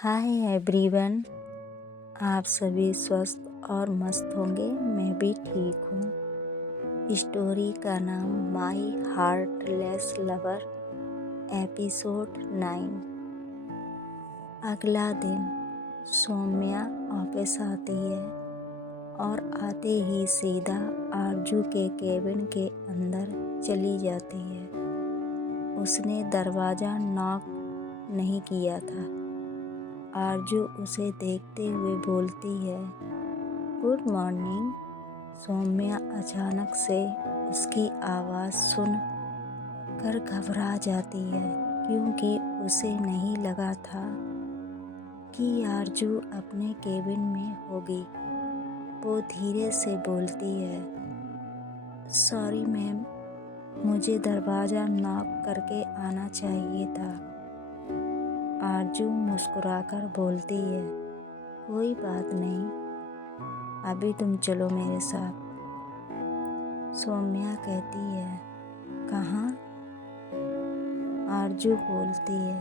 Hi everyone. आप सभी स्वस्थ और मस्त होंगे। मैं भी ठीक हूँ। स्टोरी का नाम माई हार्टलेस लवर, एपिसोड 9। अगला दिन सौम्या ऑफिस आती है और आते ही सीधा आरजू के केबिन के अंदर चली जाती है। उसने दरवाज़ा नॉक नहीं किया था। आरजू उसे देखते हुए बोलती है, गुड मॉर्निंग। सौम्या अचानक से उसकी आवाज़ सुन कर घबरा जाती है, क्योंकि उसे नहीं लगा था कि आरजू अपने केबिन में होगी। वो धीरे से बोलती है, सॉरी मैम, मुझे दरवाज़ा नॉक करके आना चाहिए था। आरजू मुस्कुराकर बोलती है, कोई बात नहीं, अभी तुम चलो मेरे साथ। सौम्या कहती है, कहाँ? आरजू बोलती है,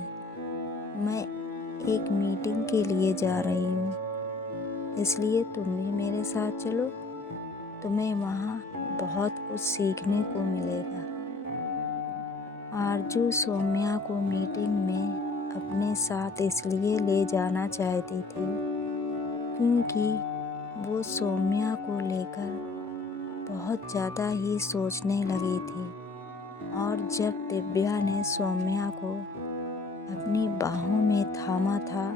मैं एक मीटिंग के लिए जा रही हूँ, इसलिए तुम भी मेरे साथ चलो। तुम्हें वहाँ बहुत कुछ सीखने को मिलेगा। आरजू सौम्या को मीटिंग में अपने साथ इसलिए ले जाना चाहती थी क्योंकि वो सौम्या को लेकर बहुत ज़्यादा ही सोचने लगी थी। और जब दिव्या ने सौम्या को अपनी बाहों में थामा था,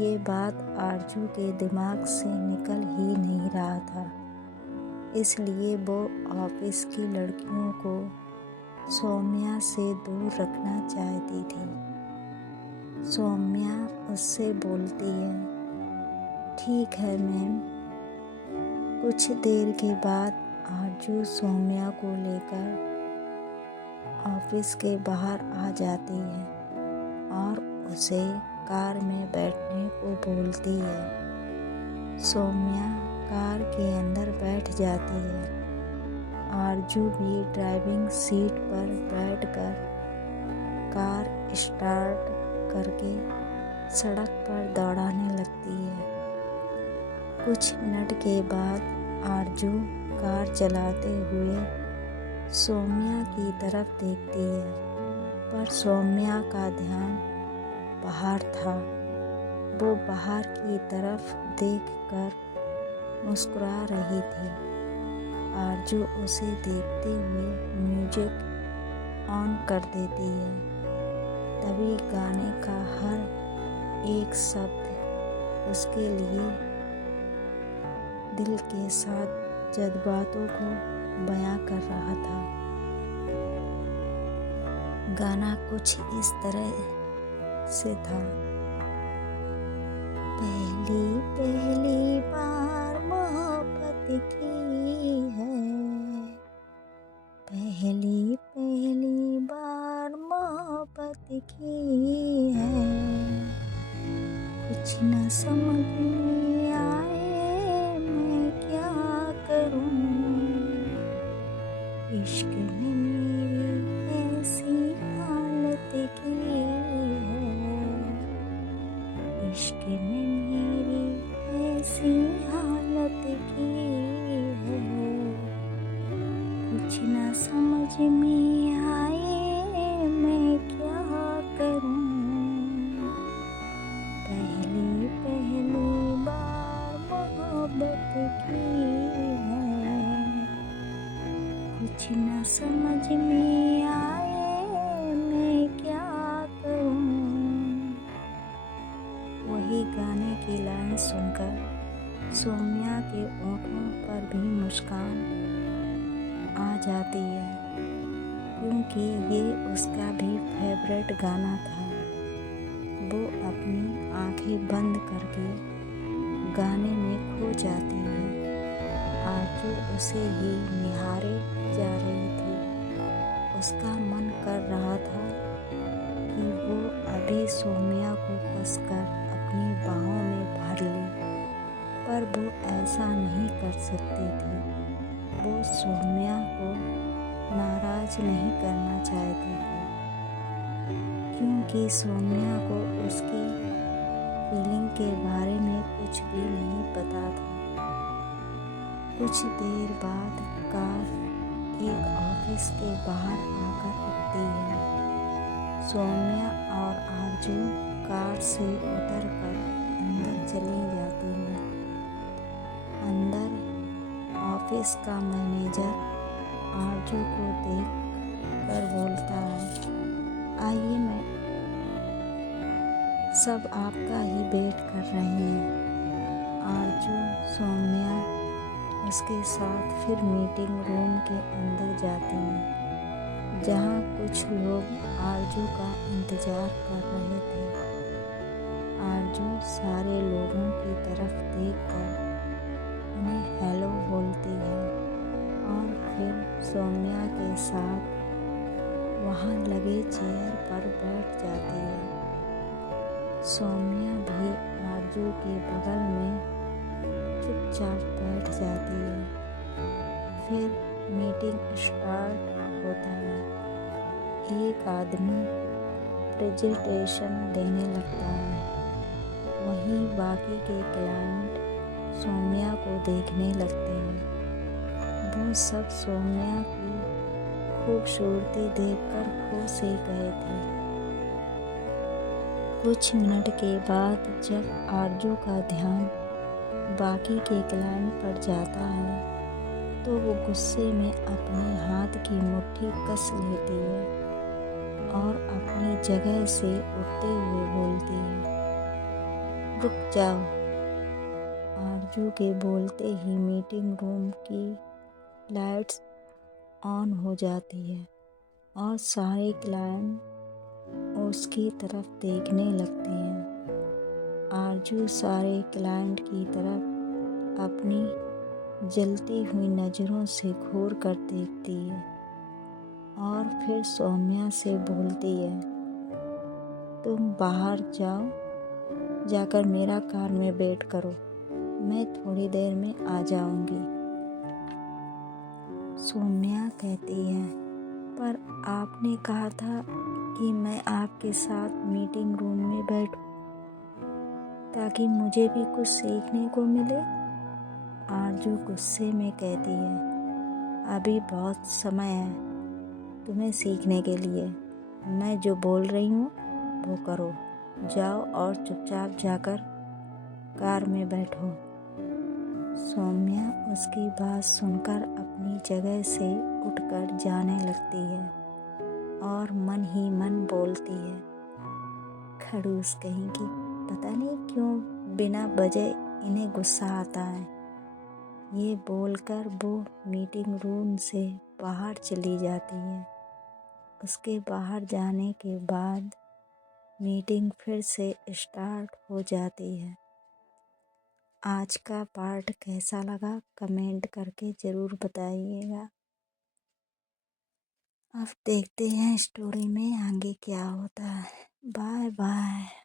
ये बात आरजू के दिमाग से निकल ही नहीं रहा था। इसलिए वो ऑफिस की लड़कियों को सौम्या से दूर रखना चाहती थी। सौम्या उससे बोलती है, ठीक है मैम। कुछ देर के बाद आरजू सौम्या को लेकर ऑफिस के बाहर आ जाती है और उसे कार में बैठने को बोलती है। सौम्या कार के अंदर बैठ जाती है। आरजू भी ड्राइविंग सीट पर बैठकर कार स्टार्ट करके सड़क पर दौड़ाने लगती है। कुछ मिनट के बाद आरजू कार चलाते हुए सौम्या की तरफ देखती है, पर सौम्या का ध्यान बाहर था। वो बाहर की तरफ देखकर मुस्कुरा रही थी। आरजू उसे देखते हुए म्यूजिक ऑन कर देती है। तभी गाने का हर एक शब्द उसके लिए दिल के साथ जज्बातों को बयां कर रहा था। गाना कुछ इस तरह से था, पहली पहली बार मोहब्बत की है, पहली पहली बार मोहब्बत की है, कुछ न समझ में आए मैं क्या करूं, इश्क ने मेरी ऐसी हालत की है, इश्क ने मेरी ऐसी हालत की है, कुछ न समझ में आए मैं क्या करूं, पहली पहली बार मोहब्बत की है, कुछ न समझ में आए मैं क्या करूं। वही गाने की लाइन सुनकर सौम्या के ओंठों पर भी मुस्कान आ जाती है, क्योंकि ये उसका भी फेवरेट गाना था। वो अपनी आंखें बंद करके गाने में खो जाती है। आरजू उसे ही निहारे जा रही थी। उसका मन कर रहा था कि वो अभी सौम्या को कसकर अपनी बाहों में भर ले, पर वो ऐसा नहीं कर सकती थी। वो सौम्या को नाराज नहीं करना चाहती थी, क्योंकि सौम्या को उसकी के बारे में कुछ भी नहीं पता था। कुछ देर बाद कार एक ऑफिस के बाहर आकर रुकती है। सौम्या और आरजू कार से उतरकर अंदर चली जाती हैं। अंदर ऑफिस का मैनेजर आरजू को देख कर बोलता है, आइए, मैं सब आपका ही वेट कर रहे हैं। आरजू सौम्या उसके साथ फिर मीटिंग रूम के अंदर जाती हैं, जहाँ कुछ लोग आरजू का इंतज़ार कर रहे थे। आरजू सारे लोगों की तरफ देखकर उन्हें हेलो बोलती है और फिर सौम्या के साथ वहाँ लगे चेयर पर बैठ जाती है। सौम्या भी आरजू के बगल में चुपचाप बैठ जाती है। फिर मीटिंग स्टार्ट होता है। एक आदमी प्रेजेंटेशन देने लगता है। वहीं बाकी के क्लाइंट सौम्या को देखने लगते हैं। वो सब सौम्या की खूबसूरती देखकर खुश ही गए थे। कुछ मिनट के बाद जब आरजू का ध्यान बाकी के क्लाइंट पर जाता है तो वो गुस्से में अपने हाथ की मुट्ठी कस लेती है और अपनी जगह से उठते हुए बोलती है, रुक जाओ। आरजू के बोलते ही मीटिंग रूम की लाइट्स ऑन हो जाती है और सारे क्लाइंट उसकी तरफ देखने लगते हैं। आरजू सारे क्लाइंट की तरफ अपनी जलती हुई नज़रों से घूर कर देखती है और फिर सौम्या से बोलती है, तुम बाहर जाओ, जाकर मेरा कार में वेट करो, मैं थोड़ी देर में आ जाऊंगी। सौम्या कहती है, पर आपने कहा था कि मैं आपके साथ मीटिंग रूम में बैठूं ताकि मुझे भी कुछ सीखने को मिले। आरजू गुस्से में कहती है, अभी बहुत समय है तुम्हें सीखने के लिए। मैं जो बोल रही हूँ वो करो। जाओ और चुपचाप जाकर कार में बैठो। सौम्या उसकी बात सुनकर अपनी जगह से उठकर जाने लगती है और मन ही मन बोलती है, खड़ूस कहीं की, पता नहीं क्यों बिना वजह इन्हें गुस्सा आता है। ये बोलकर वो मीटिंग रूम से बाहर चली जाती है। उसके बाहर जाने के बाद मीटिंग फिर से स्टार्ट हो जाती है। आज का पार्ट कैसा लगा कमेंट करके ज़रूर बताइएगा। अब देखते हैं स्टोरी में आगे क्या होता है। Bye bye.